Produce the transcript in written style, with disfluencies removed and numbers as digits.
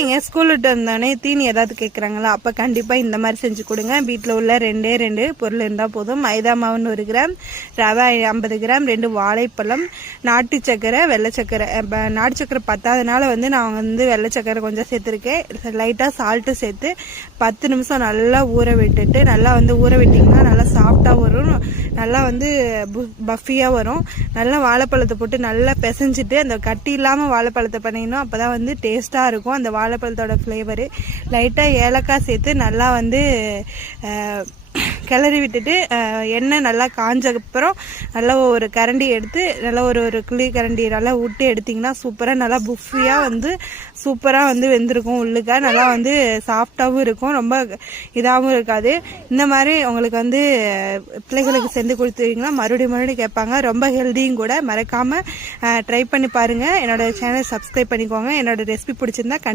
நீங்கள் ஸ்கூல் விட்டு வந்தோடனே தீனி ஏதாவது கேட்குறாங்களா, அப்போ கண்டிப்பாக இந்த மாதிரி செஞ்சு கொடுங்க. வீட்டில் உள்ள ரெண்டு பொருள் இருந்தால் போதும். மைதா மாவு 100 கிராம், ரவை 50 கிராம், 2 வாழைப்பழம், நாட்டு சக்கரை, வெள்ளை சக்கரை. நாட்டு சக்கரை பத்தாதனால நான் வெள்ளை சக்கரை கொஞ்சம் சேர்த்துருக்கேன். லைட்டாக சால்ட்டு சேர்த்து 10 நிமிஷம் நல்லா ஊற விட்டுட்டு, நல்லா ஊற விட்டிங்கன்னா நல்லா சாஃப்டாக வரும், நல்லா பஃபியாக வரும். நல்லா வாழைப்பழத்தை போட்டு நல்லா பிசைஞ்சிட்டு அந்த கட்டி இல்லாமல் வாழைப்பழத்தை பண்ணிக்கணும். அப்போ தான் டேஸ்ட்டாக இருக்கும். அந்த வாழைப்பழத்தோட ஃப்ளேவரு லைட்டாக ஏலக்காய் சேர்த்து நல்லா கிளறி விட்டுட்டு எண்ணெய் நல்லா காஞ்சக்கப்புறம் நல்லா ஒரு கரண்டி எடுத்து நல்லா ஒரு குழி கரண்டி நல்லா விட்டு எடுத்திங்கன்னா சூப்பராக நல்லா புஃபியாக சூப்பராக வெந்திருக்கும். உள்ளுக்க நல்லா சாஃப்டாகவும் இருக்கும், ரொம்ப இதாகவும் இருக்காது. இந்த மாதிரி உங்களுக்கு பிள்ளைகளுக்கு செஞ்சு கொடுத்துருவீங்கன்னா மறுபடியும் கேட்பாங்க. ரொம்ப ஹெல்தியும் கூட. மறக்காமல் ட்ரை பண்ணி பாருங்கள். என்னோடய சேனல் சப்ஸ்கிரைப் பண்ணிக்கோங்க. என்னோடய ரெசிபி பிடிச்சிருந்தா கண்டிப்பாக